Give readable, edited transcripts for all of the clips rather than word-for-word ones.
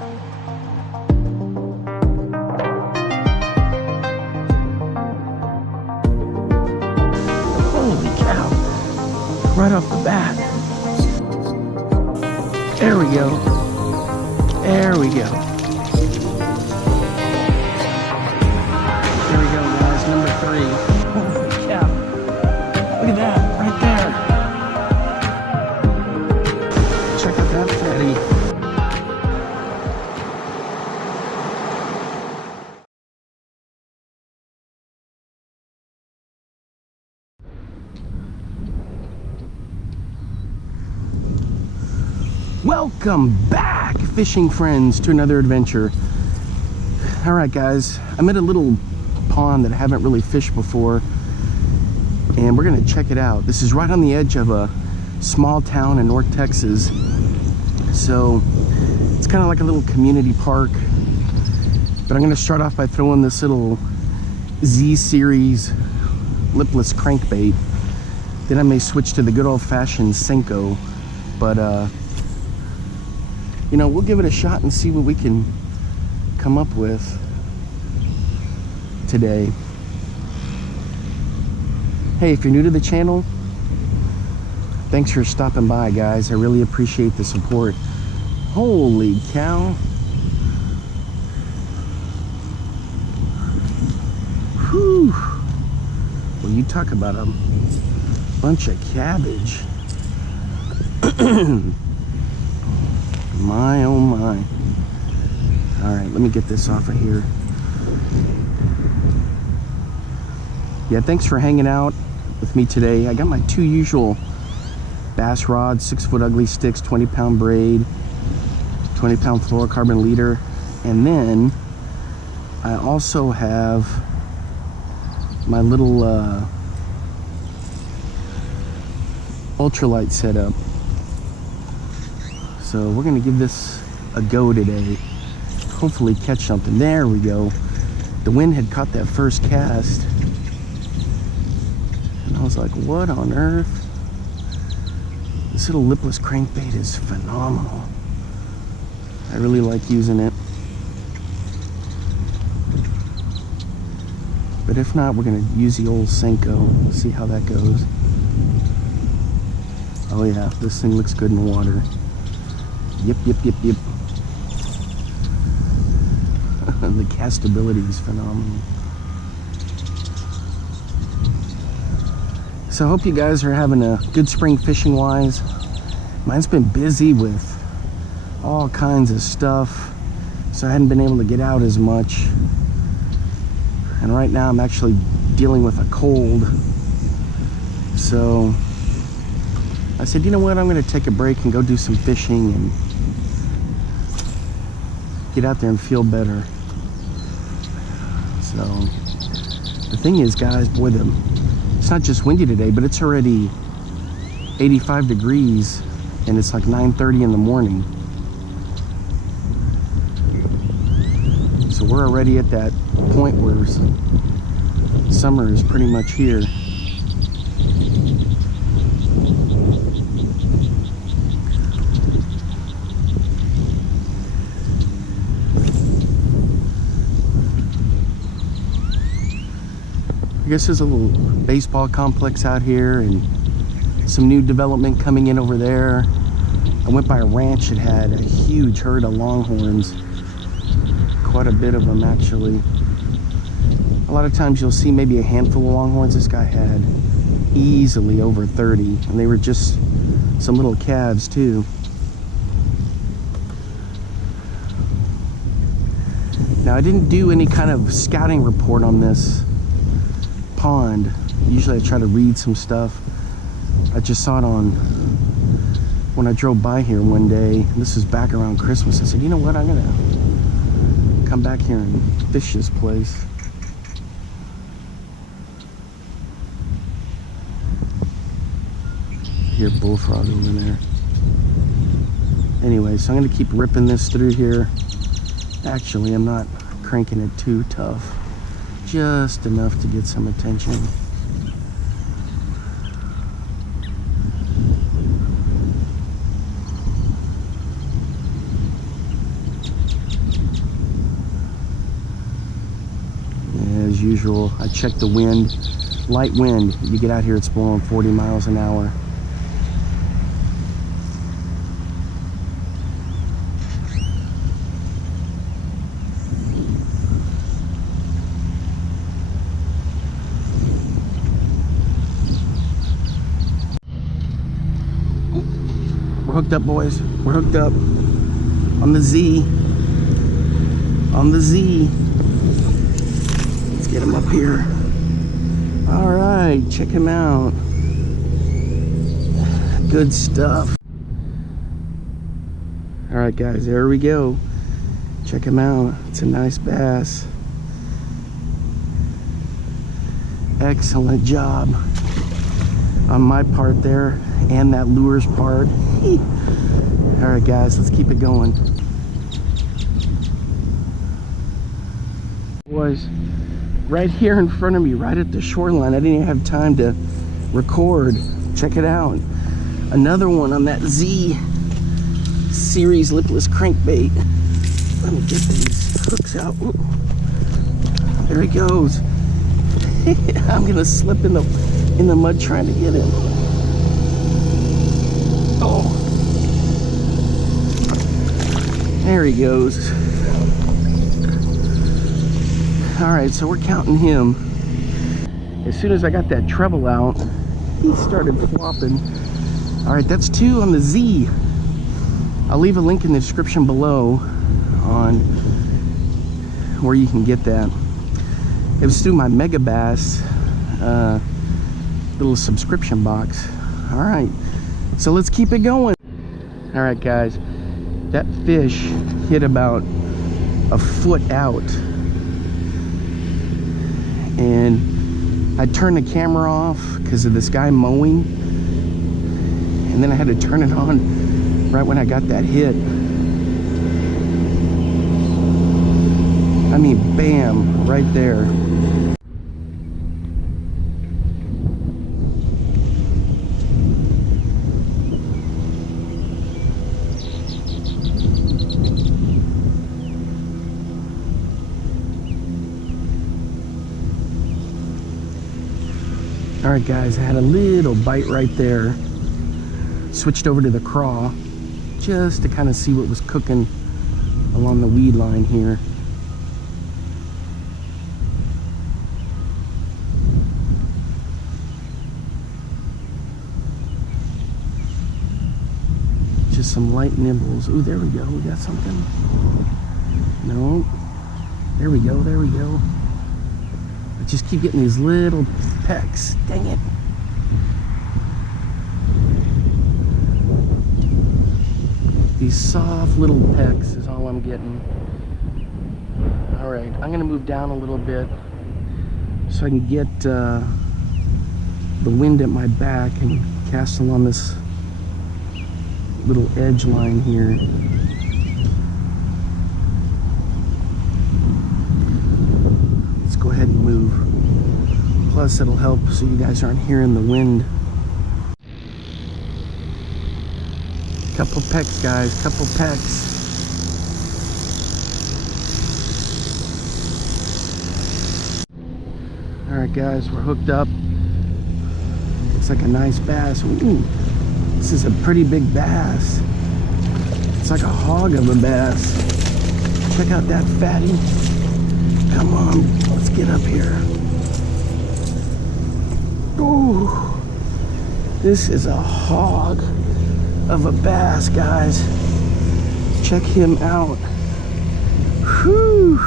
Holy cow. Right off the bat. There we go. There we go. There we go, guys. Number 3. Holy cow. Look at that. Right there. Check out that fatty. Welcome back, fishing friends, to another adventure. All right, guys, I'm at a little pond that I haven't really fished before, and we're gonna check it out. This is right on the edge of a small town in North Texas, so it's kind of like a little community park. But I'm gonna start off by throwing this little Z-Series Lipless Crankbait. Then I may switch to the good old-fashioned Senko, but you know, we'll give it a shot and see what we can come up with today. Hey, if you're new to the channel, thanks for stopping by, guys. I really appreciate the support. Holy cow. Whew. Well, you talk about a bunch of cabbage. My oh my. All right, let me get this off of here. Yeah, thanks for hanging out with me today. I got my 2 usual bass rods, 6-foot ugly sticks, 20-pound braid, 20-pound fluorocarbon leader, and then I also have my little ultralight setup. So we're gonna give this a go today. Hopefully catch something. There we go. The wind had caught that first cast, and I was like, what on earth? This little lipless crankbait is phenomenal. I really like using it. But if not, we're gonna use the old Senko, see how that goes. Oh yeah, this thing looks good in the water. Yep. The castability is phenomenal. So I hope you guys are having a good spring fishing wise. Mine's been busy with all kinds of stuff, so I hadn't been able to get out as much. And right now I'm actually dealing with a cold. So I said, you know what, I'm gonna take a break and go do some fishing and get out there and feel better. So the thing is, guys, boy, it's not just windy today, but it's already 85 degrees and it's like 9:30 in the morning. So we're already at that point where summer is pretty much here. I guess there's a little baseball complex out here and some new development coming in over there. I went by a ranch that had a huge herd of longhorns, quite a bit of them actually. A lot of times you'll see maybe a handful of longhorns. This guy had easily over 30, and they were just some little calves too. Now I didn't do any kind of scouting report on this pond. Usually I try to read some stuff. I just saw it on when I drove by here one day. This is back around Christmas. I said, you know what, I'm gonna come back here and fish this place. I hear bullfrog over there. Anyway, so I'm gonna keep ripping this through here. Actually, I'm not cranking it too tough. Just enough to get some attention. usual. I checked the wind. Light wind. You get out here, it's blowing 40 miles an hour. We're hooked up, boys. We're hooked up on the Z. On the Z. Let's get him up here. All right, check him out. Good stuff. All right, guys, there we go. Check him out. It's a nice bass. Excellent job on my part there and that lures part. All right, guys, let's keep it going. Boys, right here in front of me, right at the shoreline. I didn't even have time to record. Check it out. Another one on that Z series lipless crankbait. Let me get these hooks out. Ooh. There he goes. I'm gonna slip in the mud trying to get him. Oh, there he goes. All right, so we're counting him. As soon as I got that treble out, he started flopping. All right, that's 2 on the Z. I'll leave a link in the description below on where you can get that. It was through my Mega Bass little subscription box. All right, so let's keep it going. All right, guys, that fish hit about a foot out. And I turned the camera off because of this guy mowing, and then I had to turn it on right when I got that hit. I mean, bam, right there. All right, guys, I had a little bite right there. Switched over to the craw just to kind of see what was cooking along the weed line here. Just some light nibbles. Ooh, there we go. We got something. No. There we go. There we go. I just keep getting these little pecks. Dang it. These soft little pecks is all I'm getting. All right, I'm gonna move down a little bit so I can get the wind at my back and cast along this little edge line here. Let's go ahead and move. Plus it'll help so you guys aren't hearing the wind. Couple pecks, guys, couple pecks. All right, guys, we're hooked up. Looks like a nice bass. Ooh, this is a pretty big bass. It's like a hog of a bass. Check out that fatty. Come on, let's get up here. Ooh, this is a hog of a bass, guys. Check him out. Whew.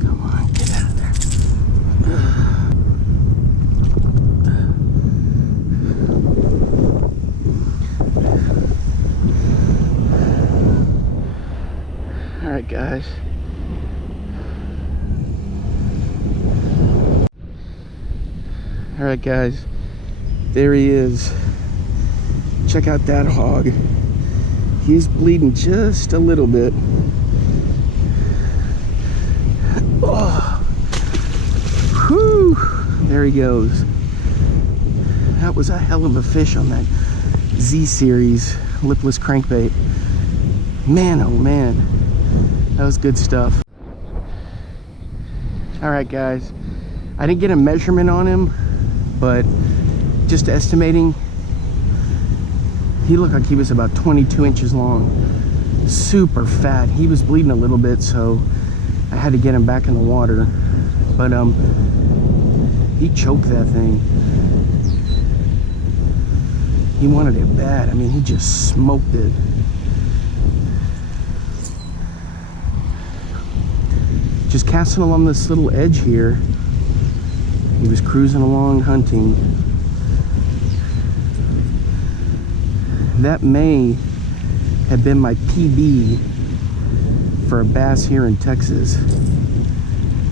Come on, get out of there. All right, guys. All right, guys. There he is. Check out that hog. He's bleeding just a little bit. Oh. Whew. There he goes. That was a hell of a fish on that Z series lipless crankbait. Man, oh man, that was good stuff. All right, guys, I didn't get a measurement on him, but just estimating, he looked like he was about 22 inches long. Super fat. He was bleeding a little bit, so I had to get him back in the water. But he choked that thing. He wanted it bad. I mean, he just smoked it. Just casting along this little edge here. He was cruising along hunting. That may have been my PB for a bass here in Texas.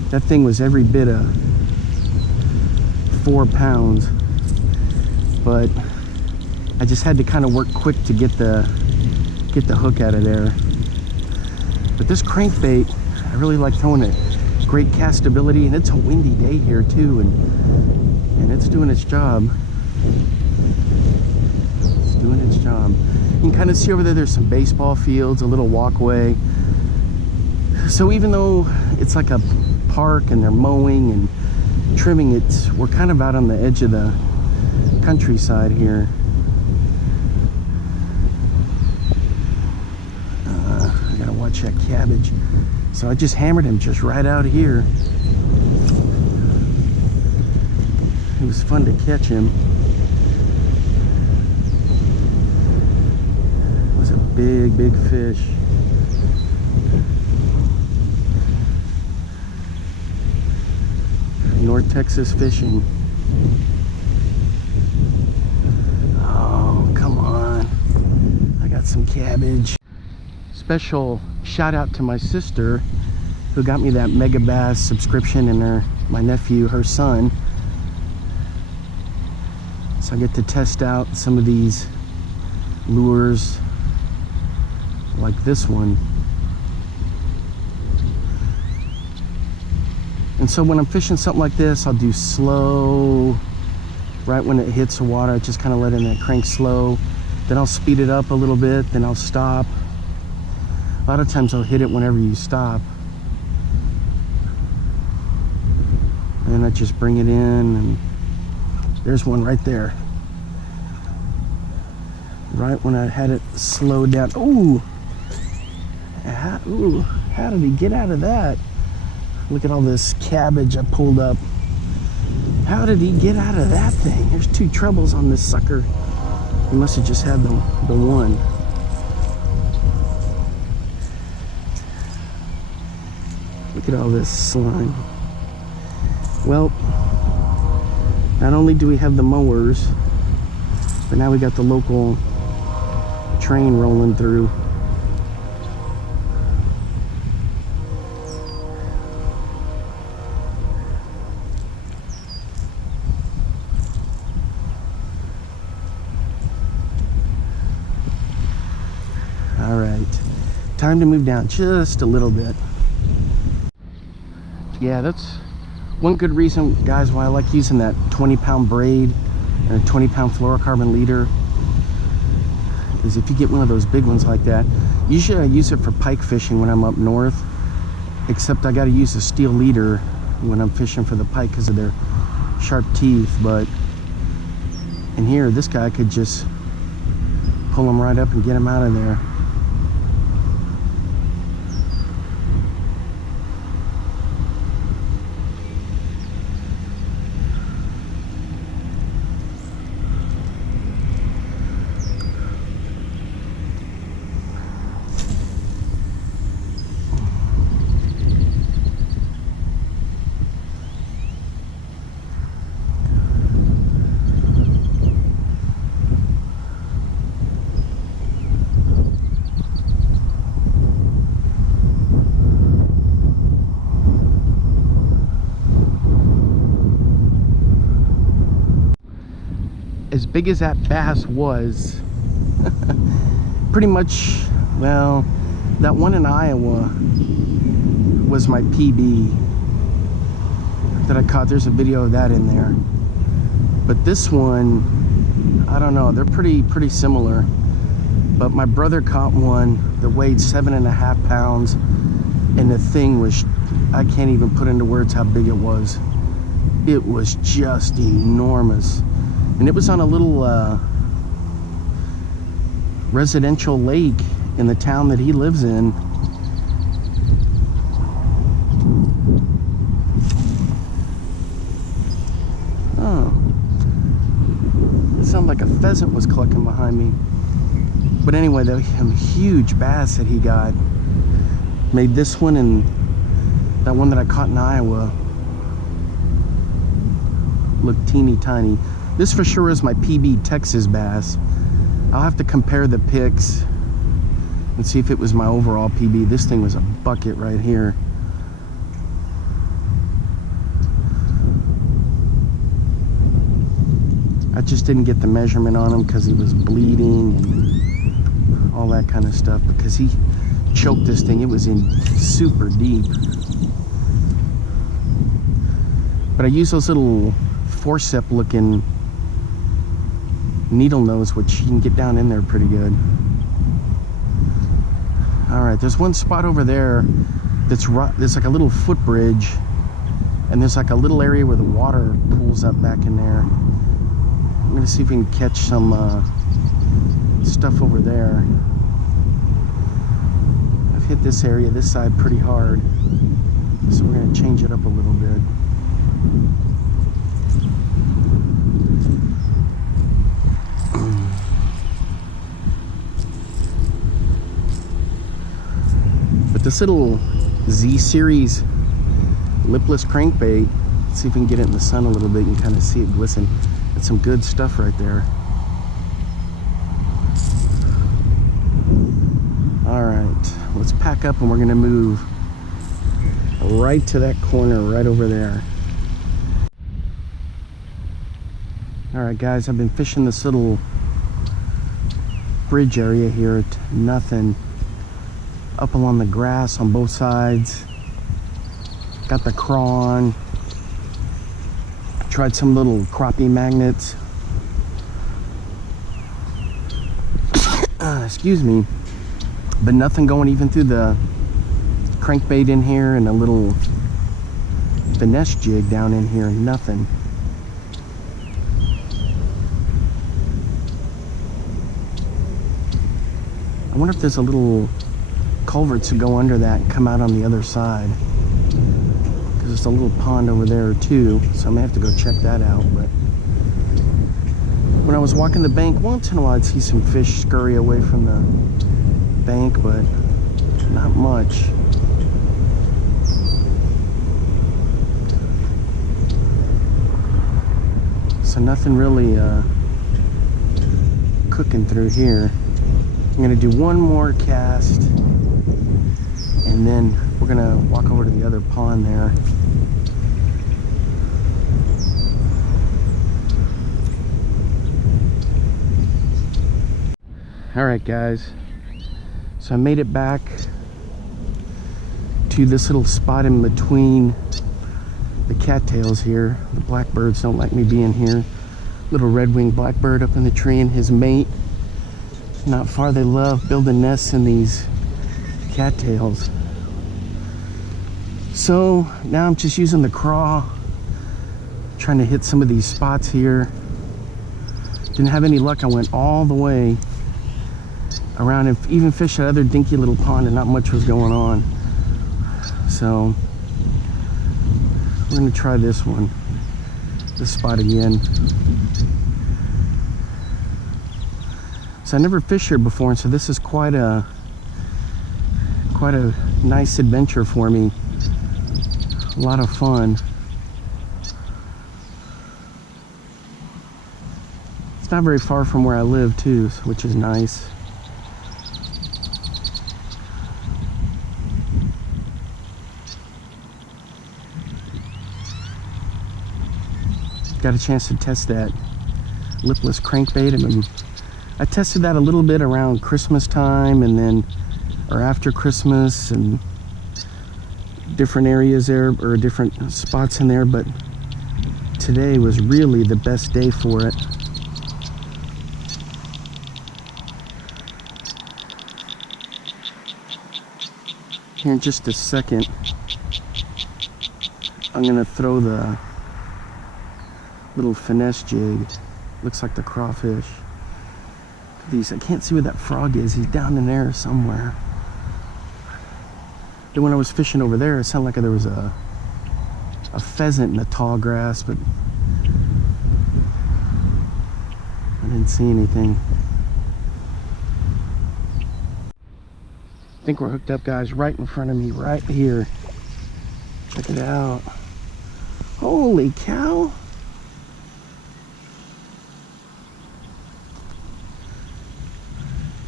That thing was every bit of 4 pounds, but I just had to kind of work quick to get the hook out of there. But this crankbait, I really like throwing it. Great castability, and it's a windy day here too, and it's doing its job. It's doing its job. You can kind of see over there, there's some baseball fields, a little walkway. So even though it's like a park and they're mowing and trimming it, we're kind of out on the edge of the countryside here. I gotta watch that cabbage. So I just hammered him just right out here. It was fun to catch him. It was a big, big fish. North Texas fishing. Oh, come on. I got some cabbage. Special shout out to my sister who got me that Mega Bass subscription, and my nephew, her son. So I get to test out some of these lures like this one. And so when I'm fishing something like this, I'll do slow. Right when it hits the water, I just kind of let in that crank slow. Then I'll speed it up a little bit, then I'll stop. A lot of times I'll hit it whenever you stop. And then I just bring it in, and there's one right there. Right when I had it slowed down. Ooh! Ooh, how did he get out of that? Look at all this cabbage I pulled up. How did he get out of that thing? There's 2 trebles on this sucker. He must have just had the one. Look at all this slime. Well, not only do we have the mowers, but now we got the local train rolling through. All right, time to move down just a little bit. Yeah, that's one good reason, guys, why I like using that 20-pound braid and a 20-pound fluorocarbon leader, is if you get one of those big ones like that. Usually I use it for pike fishing when I'm up north, except I got to use a steel leader when I'm fishing for the pike because of their sharp teeth. But in here, this guy could just pull them right up and get them out of there. As big as that bass was, pretty much, well, that one in Iowa was my PB that I caught. There's a video of that in there. But this one, I don't know, they're pretty similar. But my brother caught one that weighed 7.5 pounds, and the thing was, I can't even put into words how big it was. It was just enormous. And it was on a little residential lake in the town that he lives in. Oh, it sounded like a pheasant was clucking behind me. But anyway, that huge bass that he got made this one and that one that I caught in Iowa look teeny tiny. This for sure is my PB Texas bass. I'll have to compare the pics and see if it was my overall PB. This thing was a bucket right here. I just didn't get the measurement on him because he was bleeding and all that kind of stuff, because he choked this thing. It was in super deep. But I use those little forceps looking needle nose, which you can get down in there pretty good. All right, there's one spot over there that's there's like a little footbridge, and there's like a little area where the water pools up back in there. I'm gonna see if we can catch some stuff over there. I've hit this area, this side, pretty hard, so we're gonna change it up a little bit. But this little Z series lipless crankbait, let's see if we can get it in the sun a little bit and kind of see it glisten. That's some good stuff right there. All right, let's pack up and we're gonna move right to that corner right over there. All right, guys, I've been fishing this little bridge area here at nothing. Up along the grass on both sides. Got the craw on. Tried some little crappie magnets. Excuse me. But nothing going even through the crankbait in here, and a little finesse jig down in here, nothing. I wonder if there's a little culverts that go under that and come out on the other side, because there's a little pond over there too, so I may have to go check that out. But when I was walking the bank, once in a while I'd see some fish scurry away from the bank, but not much. So nothing really cooking through here. I'm gonna do one more cast, and then we're gonna walk over to the other pond there. All right, guys, so I made it back to this little spot in between the cattails here. The blackbirds don't like me being here. Little red-winged blackbird up in the tree, and his mate not far. They love building nests in these cattails. So now I'm just using the craw, trying to hit some of these spots here. Didn't have any luck. I went all the way around and even fished that other dinky little pond, and not much was going on. So we're gonna try this spot again. So I never fished here before, and so this is quite a nice adventure for me. A lot of fun. It's not very far from where I live too, which is nice. Got a chance to test that lipless crankbait. I tested that a little bit around Christmas time, and then, or after Christmas, and different areas there, or different spots in there, but today was really the best day for it. Here in just a second, I'm gonna throw the little finesse jig. Looks like the crawfish. These, I can't see where that frog is. He's down in there somewhere. Then when I was fishing over there, it sounded like there was a pheasant in the tall grass, but I didn't see anything. I think we're hooked up, guys, right in front of me, right here. Check it out. Holy cow.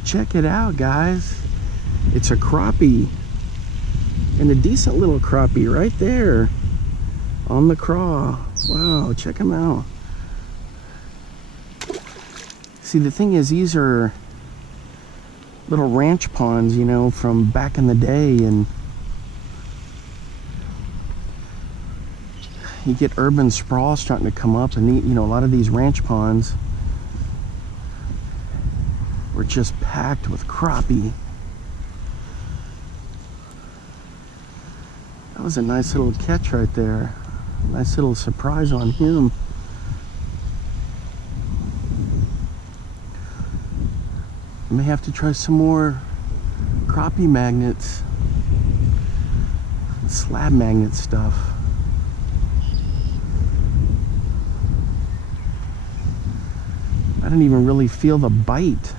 Check it out, guys. It's a crappie. And a decent little crappie right there on the craw. Wow, check him out. See, the thing is, these are little ranch ponds, you know, from back in the day, and you get urban sprawl starting to come up, and you know, a lot of these ranch ponds were just packed with crappie. That was a nice little catch right there. Nice little surprise on him. I may have to try some more crappie magnets, slab magnet stuff. I didn't even really feel the bite.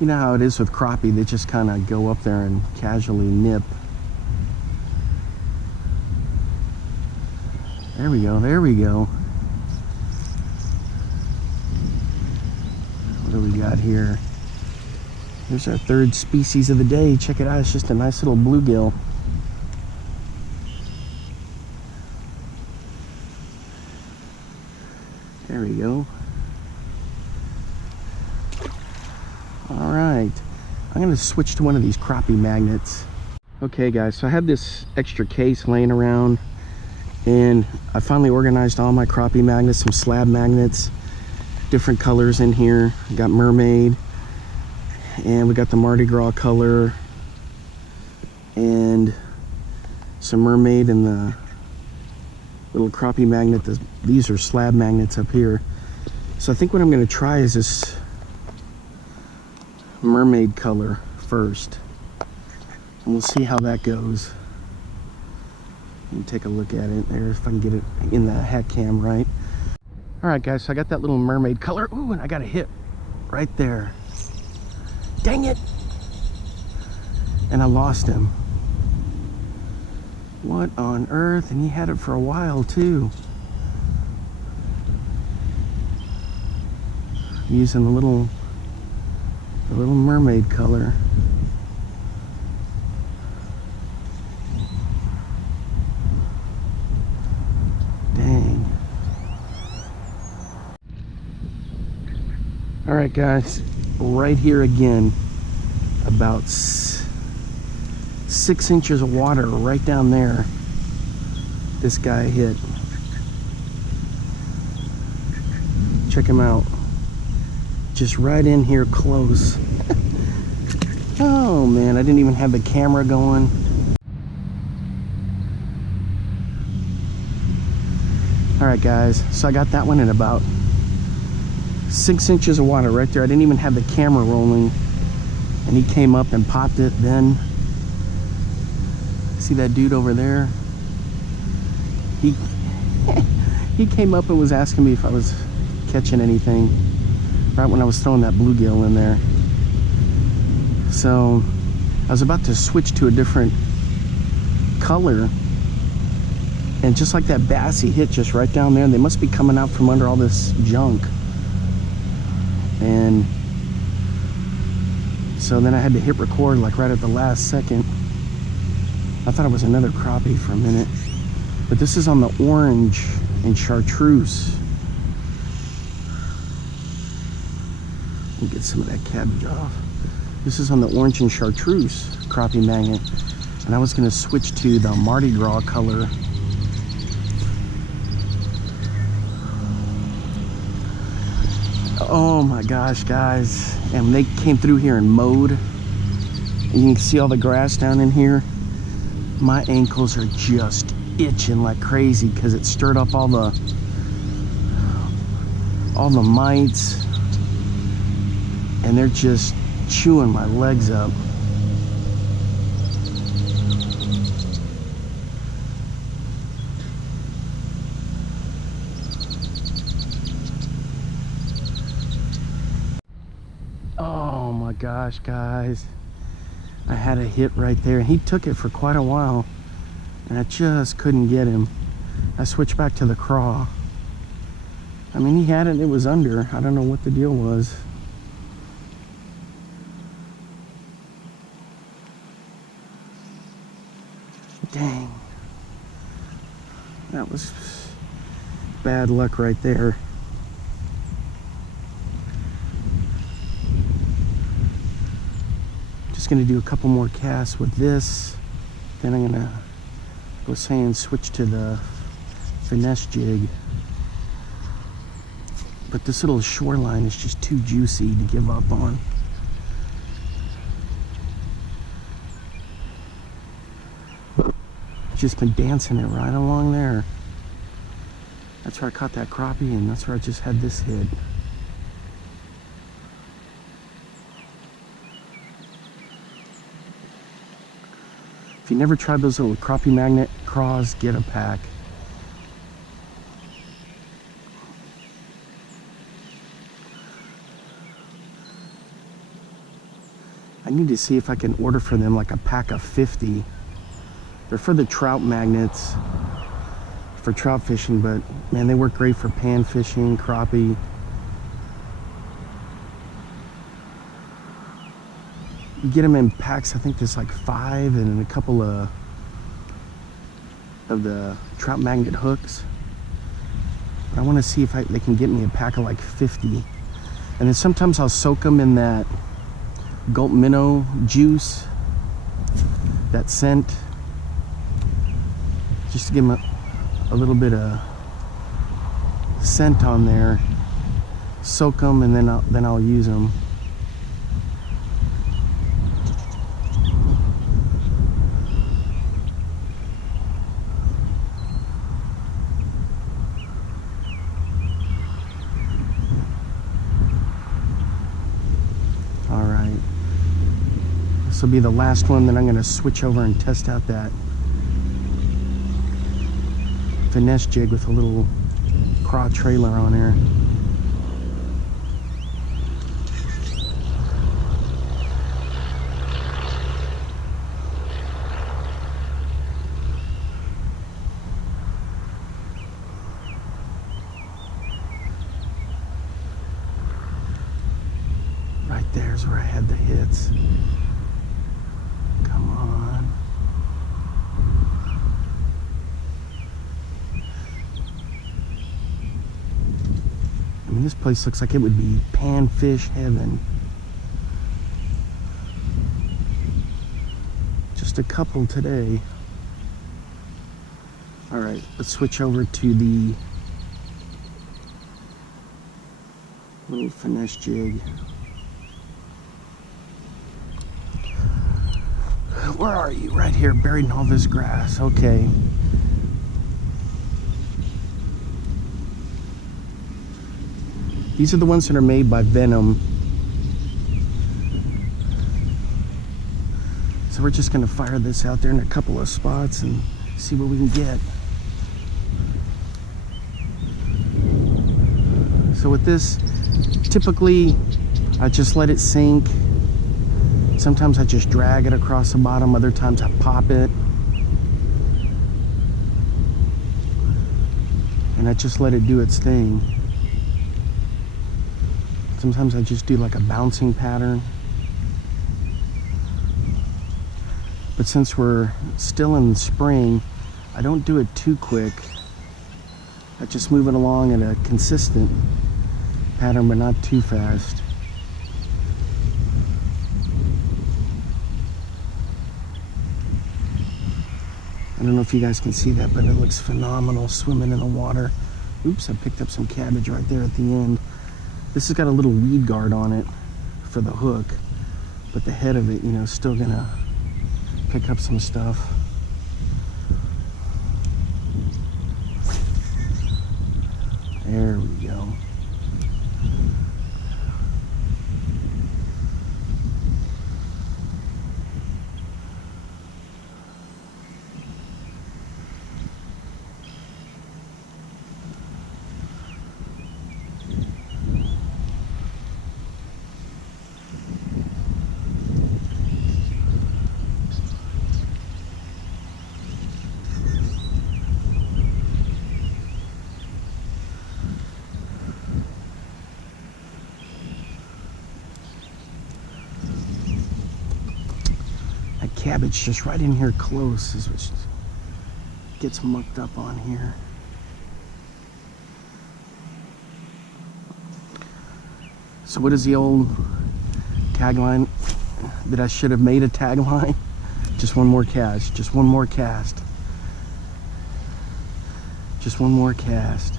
You know how it is with crappie, they just kind of go up there and casually nip. There we go, there we go. What do we got here? Here's our third species of the day. Check it out, it's just a nice little bluegill. There we go. All right, I'm gonna switch to one of these crappie magnets. Okay guys, so I have this extra case laying around, and I finally organized all my crappie magnets, some slab magnets, different colors in here. I got mermaid, and we got the Mardi Gras color, and some mermaid, and the little crappie magnet. These are slab magnets up here. So I think what I'm gonna try is this mermaid color first, and we'll see how that goes. Let me take a look at it there, if I can get it in the hat cam right. All right guys, so I got that little mermaid color. Ooh, and I got a hit right there. Dang it. And I lost him. What on earth? And he had it for a while too. I'm using the little mermaid color. Dang. All right guys, right here again, about 6 inches of water right down there. This guy hit. Check him out. Just right in here close. Oh man, I didn't even have the camera going. All right guys, so I got that one in about 6 inches of water right there. I didn't even have the camera rolling, and he came up and popped it. Then see that dude over there? He came up and was asking me if I was catching anything right when I was throwing that bluegill in there. So I was about to switch to a different color, and just like that bass, he hit just right down there. They must be coming out from under all this junk. And so then I had to hit record like right at the last second. I thought it was another crappie for a minute, but this is on the orange and chartreuse. Let me get some of that cabbage off. This is on the orange and chartreuse crappie magnet. And I was going to switch to the Mardi Gras color. Oh my gosh, guys. And they came through here and mowed. And you can see all the grass down in here. My ankles are just itching like crazy because it stirred up all the mites. And they're just chewing my legs up. Oh my gosh, guys. I had a hit right there. He took it for quite a while and I just couldn't get him. I switched back to the craw. I mean, he had it, it was under. I don't know what the deal was. Dang. That was bad luck right there. Just gonna do a couple more casts with this. Then I'm gonna go saying switch to the Finesse Jig. But this little shoreline is just too juicy to give up on. Just been dancing it right along there. That's where I caught that crappie, and that's where I just had this hit. If you never tried those little crappie magnet craws, get a pack. I need to see if I can order for them like a pack of 50. They're for the trout magnets, for trout fishing, but man, they work great for pan fishing, crappie. You get them in packs, I think there's like 5 and a couple of the trout magnet hooks. But I want to see if they can get me a pack of like 50. And then sometimes I'll soak them in that Gulp minnow juice, that scent, just to give them a little bit of scent on there. Soak them and then I'll use them. All right. This will be the last one. Then I'm going to switch over and test out that Finesse Jig with a little craw trailer on there. Right there's where I had the hits. Come on. I mean, this place looks like it would be panfish heaven. Just a couple today. All right, let's switch over to the little Finesse Jig. Where are you? Right here, buried in all this grass. Okay. These are the ones that are made by Venom. So we're just gonna fire this out there in a couple of spots and see what we can get. So with this, typically I just let it sink. Sometimes I just drag it across the bottom, other times I pop it. And I just let it do its thing. Sometimes I just do like a bouncing pattern. But since we're still in the spring, I don't do it too quick. I just move it along at a consistent pattern, but not too fast. I don't know if you guys can see that, but it looks phenomenal swimming in the water. Oops, I picked up some cabbage right there at the end. This has got a little weed guard on it for the hook, but the head of it, you know, is still gonna pick up some stuff. There we go. Cabbage just right in here close is what gets mucked up on here. So what is the old tagline that I should have made a tagline? Just one more cast, just one more cast, just one more cast.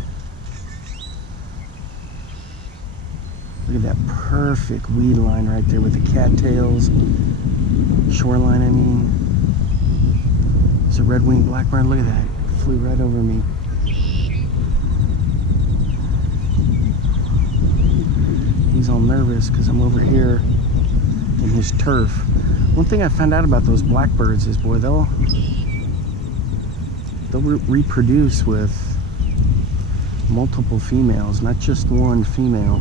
Look at that perfect weed line right there with the cattails. Shoreline, I mean. It's a red-winged blackbird. Look at that. It flew right over me. He's all nervous because I'm over here in his turf. One thing I found out about those blackbirds is, boy, they'll reproduce with multiple females, not just one female.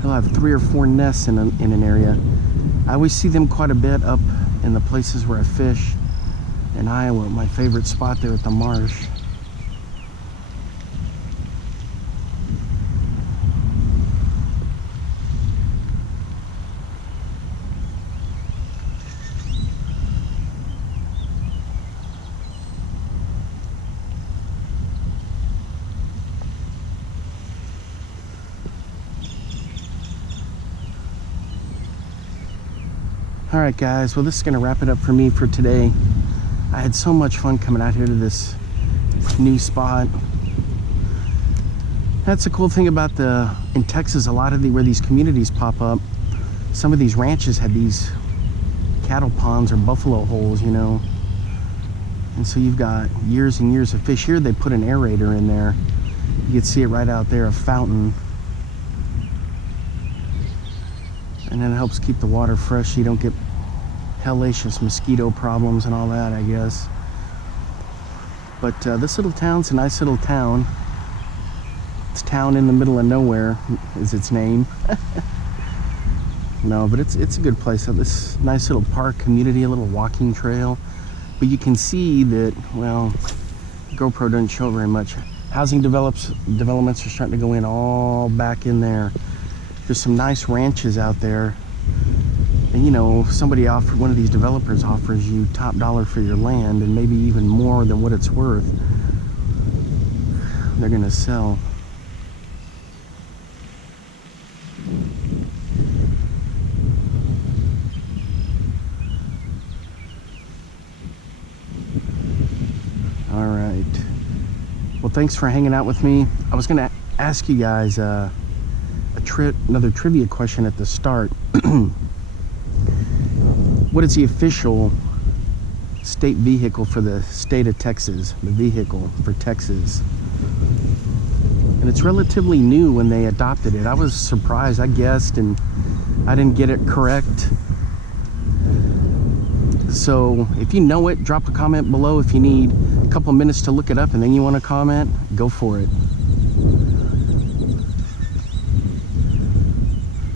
They'll have 3 or 4 nests in an area. I always see them quite a bit up in the places where I fish in Iowa. My favorite spot there at the marsh. Alright guys, well this is going to wrap it up for me for today. I had so much fun coming out here to this new spot. That's the cool thing about in Texas, a lot of where these communities pop up, some of these ranches had these cattle ponds or buffalo holes, you know. And so you've got years and years of fish. Here they put an aerator in there. You can see it right out there, a fountain. And then it helps keep the water fresh so you don't get hellacious mosquito problems and all that, I guess. But this little town's a nice little town. It's town in the middle of nowhere is its name. No, but it's a good place. This nice little park community, a little walking trail. But you can see that, well, GoPro doesn't show very much. Housing developments are starting to go in all back in there. There's some nice ranches out there, and you know, one of these developers offers you top dollar for your land and maybe even more than what it's worth. They're gonna sell. All right, well thanks for hanging out with me. I was gonna ask you guys another trivia question at the start. What is the official state vehicle for the state of Texas? The vehicle for Texas. And it's relatively new when they adopted it. I was surprised. I guessed and I didn't get it correct. So if you know it, drop a comment below. If you need a couple minutes to look it up and then you want to comment, go for it.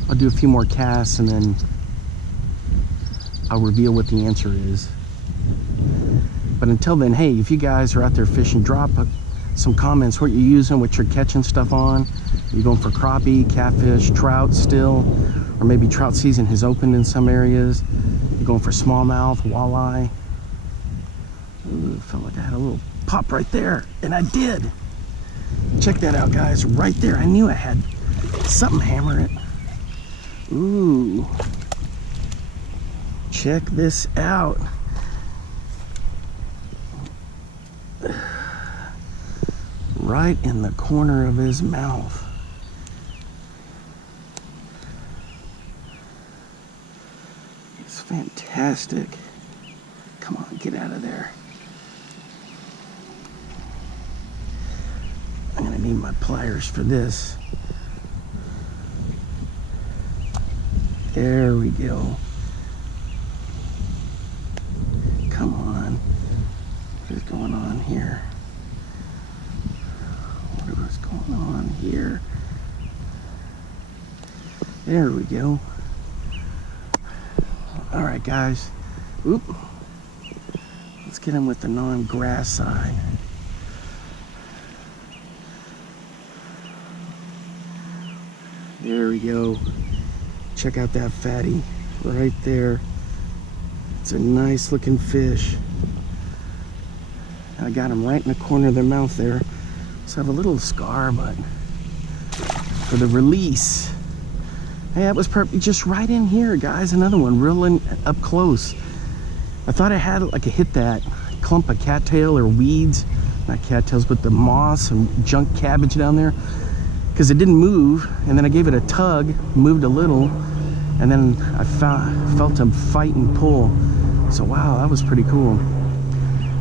I'll do a few more casts and then I'll reveal what the answer is. But until then, hey, if you guys are out there fishing, drop some comments, what you're using, what you're catching stuff on. You're going for crappie, catfish, trout still, or maybe trout season has opened in some areas. You're going for smallmouth, walleye. Ooh, felt like I had a little pop right there, and I did. Check that out, guys, right there. I knew I had something hammer it. Ooh. check this out. Right in the corner of his mouth. It's fantastic. Come on, get out of there. I'm gonna need my pliers for this. There we go. Come on. What is going on here? What is going on here? There we go. All right, guys. Oop. Let's get him with the non-grass side. There we go. Check out that fatty right there. It's a nice looking fish. I got him right in the corner of their mouth there. So I have a little scar, but for the release. Hey, that was perfect. Just right in here, guys. Another one, real up close. I thought I had like hit that clump of cattail or weeds, not cattails, but the moss and junk cabbage down there, because it didn't move. And then I gave it a tug, moved a little, and then I felt him fight and pull. So wow, that was pretty cool.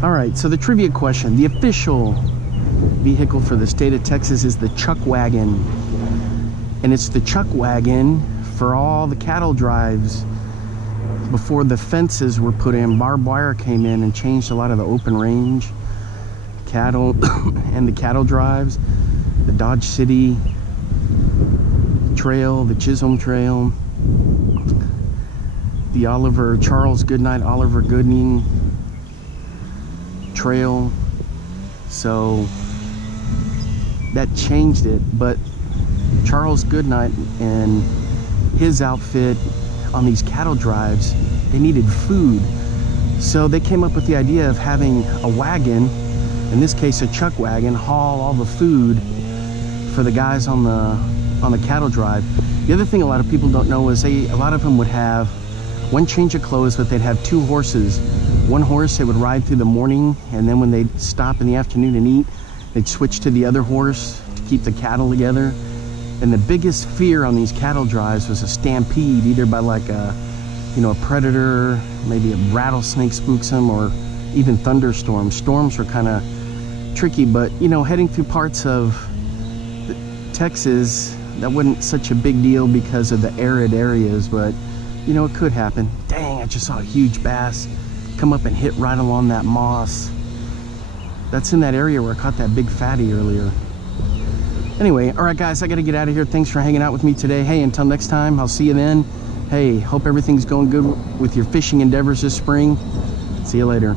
All right, so the trivia question: the official vehicle for the state of Texas is the chuck wagon, and it's the chuck wagon for all the cattle drives. Before the fences were put in, barbed wire came in and changed a lot of the open range cattle and the cattle drives. The Dodge City Trail, the Chisholm Trail, the Charles Goodnight, Oliver Gooding Trail. So that changed it, but Charles Goodnight and his outfit on these cattle drives, they needed food. So they came up with the idea of having a wagon, in this case a chuck wagon, haul all the food for the guys on the cattle drive. The other thing a lot of people don't know is a lot of them would have one change of clothes, but they'd have two horses. One horse they would ride through the morning, and then when they'd stop in the afternoon and eat, they'd switch to the other horse to keep the cattle together. And the biggest fear on these cattle drives was a stampede, either by like a predator, maybe a rattlesnake spooks them, or even thunderstorms. Storms were kind of tricky, but heading through parts of Texas, that wasn't such a big deal because of the arid areas, but it could happen. Dang, I just saw a huge bass come up and hit right along that moss. That's in that area where I caught that big fatty earlier. Anyway, all right, guys, I got to get out of here. Thanks for hanging out with me today. Hey, until next time, I'll see you then. Hey, hope everything's going good with your fishing endeavors this spring. See you later.